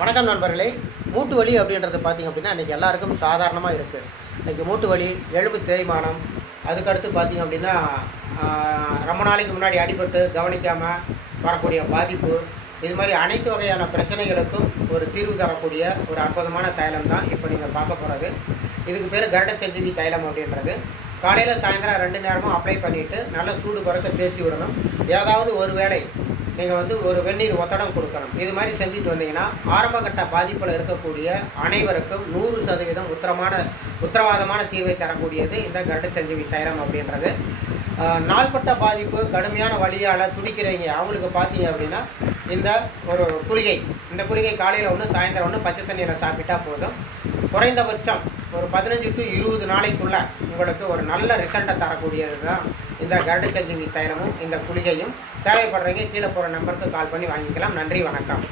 வணக்கம் நண்பர்களே. மூட்டு வலி அப்படின்றது பார்த்திங்க அப்படின்னா இன்றைக்கி எல்லாருக்கும் சாதாரணமாக இருக்குது. இன்றைக்கி மூட்டு வலி, எலும்பு தேய்மானம், அதுக்கடுத்து பார்த்திங்க அப்படின்னா ரொம்ப நாளைக்கு முன்னாடி அடிபட்டு கவனிக்காமல் வரக்கூடிய பாதிப்பு, இது மாதிரி அனைத்து வகையான பிரச்சனைகளுக்கும் ஒரு தீர்வு தரக்கூடிய ஒரு அற்புதமான தைலம் தான் இப்போ நீங்கள் பார்க்க போகிறது. இதுக்கு பேர் கருட சஞ்சீவி தைலம் அப்படின்றது. காலையில் சாயந்தரம் 2 நேரமும் அப்ளை பண்ணிவிட்டு நல்லா சூடு குறைக்க தேய்ச்சி விடணும். ஏதாவது ஒரு வேளை நீங்கள் ஒரு வெந்நீர் ஒத்தடம் கொடுக்கணும். இது மாதிரி செஞ்சுட்டு வந்தீங்கன்னா ஆரம்பகட்ட பாதிப்பில் இருக்கக்கூடிய அனைவருக்கும் 100% உத்தரவாதமான தீர்வை தரக்கூடியது இந்த கருட சஞ்சீவி தைலம் அப்படின்றது. நாள்பட்ட பாதிப்பு, கடுமையான வலியால் துடிக்கிறவங்க அவங்களுக்கு பார்த்தீங்க அப்படின்னா இந்த இந்த குளிகை காலையில் ஒன்று சாயந்தரம் ஒன்று பச்சை தண்ணியில் சாப்பிட்டா போதும். குறைந்தபட்சம் ஒரு 15 to 20 நாளைக்குள்ள உங்களுக்கு ஒரு நல்ல ரிசல்ட்டை தரக்கூடியது தான் இந்த கருட சஞ்சீவி தைலமும் இந்த குளிகையும். தேவைப்படுறவங்க கீழே போகிற நம்பருக்கு கால் பண்ணி வாங்கிக்கலாம். நன்றி, வணக்கம்.